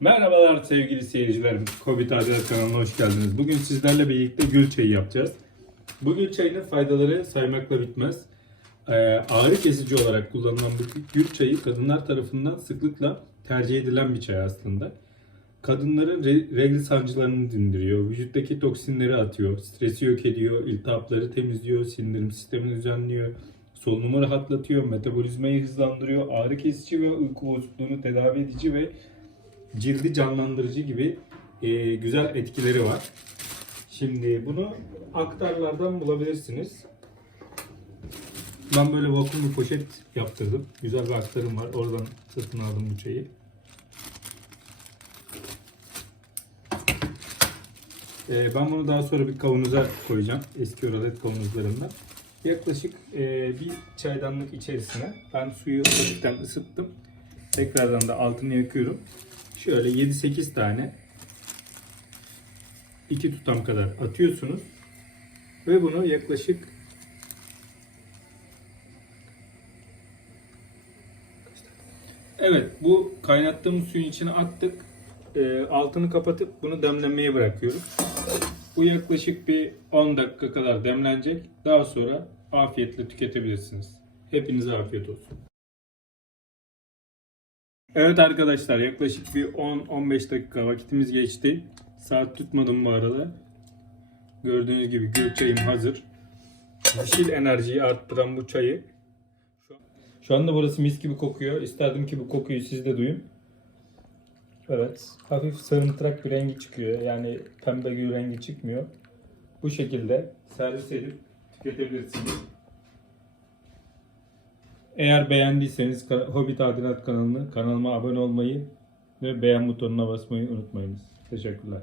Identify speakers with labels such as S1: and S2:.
S1: Merhabalar sevgili seyircilerim. Hobbit Tadilat kanalına hoş geldiniz. Bugün sizlerle birlikte gül çayı yapacağız. Bu gül çayının faydaları saymakla bitmez. Ee, ağrı kesici olarak kullanılan bu gül çayı kadınlar tarafından sıklıkla tercih edilen bir çay aslında. Kadınların re- regl sancılarını dindiriyor, vücuttaki toksinleri atıyor, stresi yok ediyor, iltihapları temizliyor, sindirim sistemini düzenliyor, solunumu rahatlatıyor, metabolizmayı hızlandırıyor, ağrı kesici ve uyku bozukluğunu tedavi edici ve cildi canlandırıcı gibi e, güzel etkileri var. Şimdi bunu aktarlardan bulabilirsiniz. Ben böyle vakumlu poşet yaptırdım. Güzel bir aktarım var. Oradan satın aldım bu çayı. E, ben bunu daha sonra bir kavanoza koyacağım. Eski oralet kavanozlarından. Yaklaşık e, bir çaydanlık içerisine ben suyu hafiften ısıttım. Tekrardan da altını yakıyorum. Şöyle 7-8 tane iki tutam kadar atıyorsunuz. Ve bunu yaklaşık Evet bu kaynattığımız suyun içine attık. Ee, altını kapatıp bunu demlenmeye bırakıyoruz. Bu yaklaşık bir 10 dakika kadar demlenecek. Daha sonra afiyetle tüketebilirsiniz. Hepinize afiyet olsun. Evet arkadaşlar yaklaşık bir 10-15 dakika vakitimiz geçti. Saat tutmadım bu arada. Gördüğünüz gibi gül çayım hazır. Dişil enerjiyi arttıran bu çayı. Şu anda burası mis gibi kokuyor. İsterdim ki bu kokuyu siz de duyun. Evet. Hafif sarımtırak bir rengi çıkıyor. Yani pembe gül rengi çıkmıyor. Bu şekilde servis edip tüketebilirsiniz. Eğer beğendiyseniz Hobbit Tadilat kanalını kanalıma abone olmayı ve beğen butonuna basmayı unutmayınız. Teşekkürler.